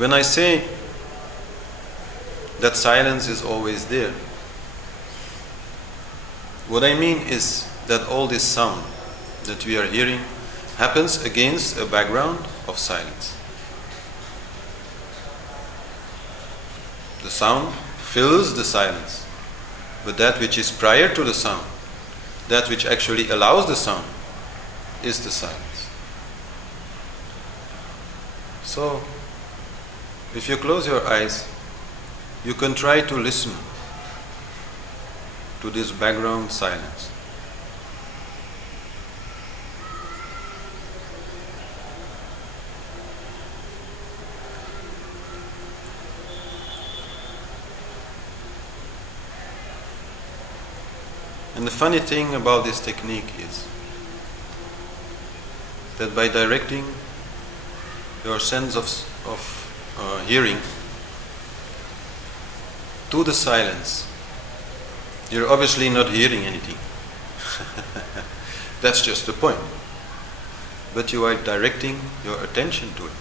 When I say that silence is always there, what I mean is that all this sound that we are hearing happens against a background of silence. The sound fills the silence, but that which is prior to the sound, that which actually allows the sound, is the silence. So, if you close your eyes, you can try to listen to this background silence. And the funny thing about this technique is that by directing your sense of hearing to the silence, you're obviously not hearing anything. That's just the point. But you are directing your attention to it.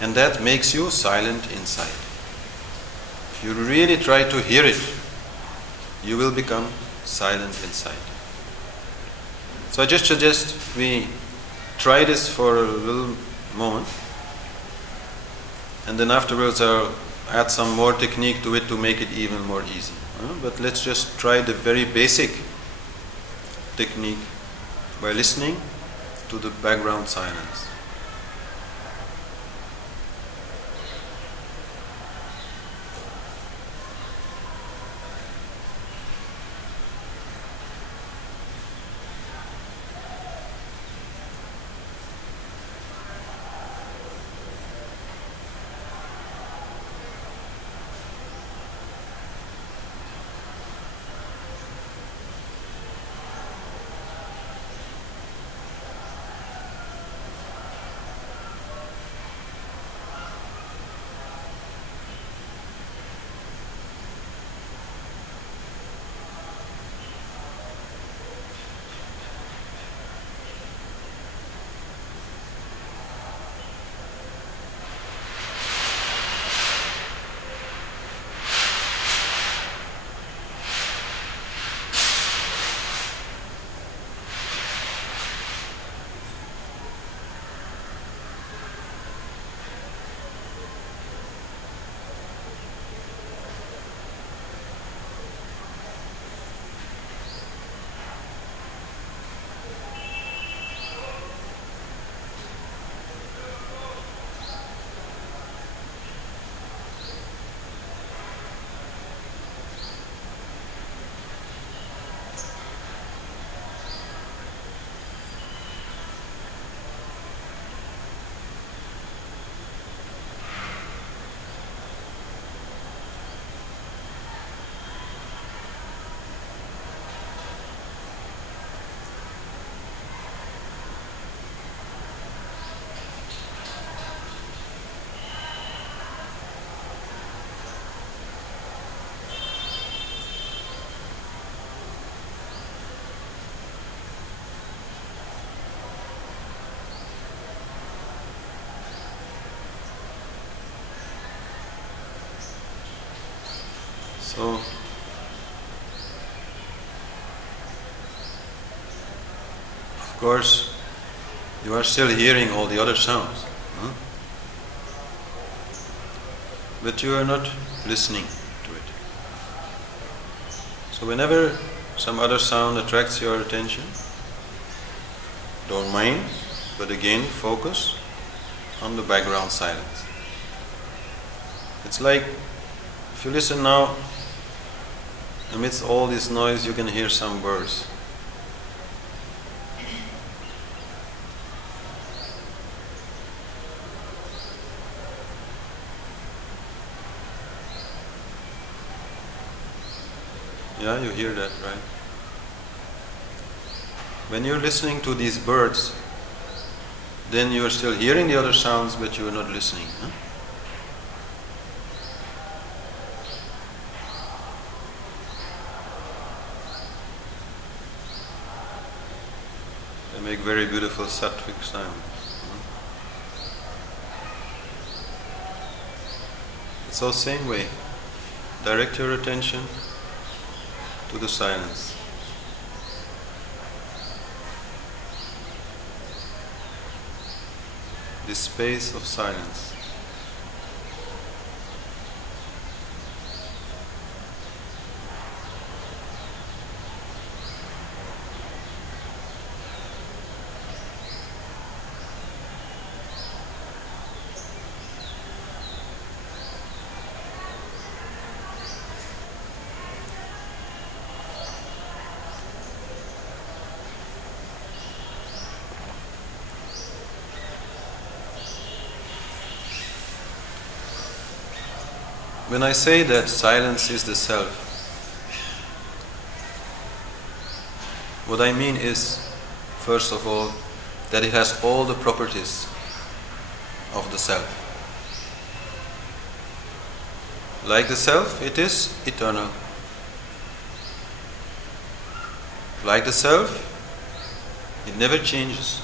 And that makes you silent inside. If you really try to hear it, you will become silent inside. So I just suggest we try this for a little moment, and then afterwards I'll add some more technique to it to make it even more easy. But let's just try the very basic technique by listening to the background silence. So, of course, you are still hearing all the other sounds, but you are not listening to it. So whenever some other sound attracts your attention, don't mind, but again focus on the background silence. It's like, if you listen now, amidst all this noise you can hear some birds. Yeah, you hear that, right? When you're listening to these birds, then you're still hearing the other sounds, but you're not listening. They make very beautiful sattvic sound. So same way, direct your attention to the silence. This space of silence. When I say that silence is the self, what I mean is, first of all, that it has all the properties of the self. Like the self, it is eternal. Like the self, it never changes.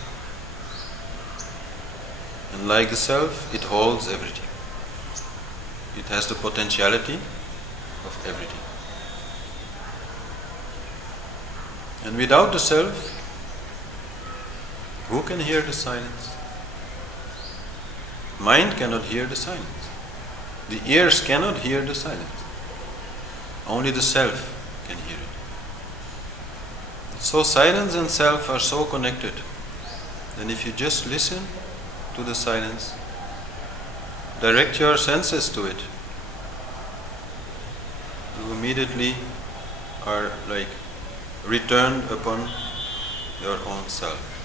And like the self, it holds everything. It has the potentiality of everything. And without the self, who can hear the silence? Mind cannot hear the silence. The ears cannot hear the silence. Only the self can hear it. So silence and self are so connected. And if you just listen to the silence, direct your senses to it, you immediately are like returned upon your own self.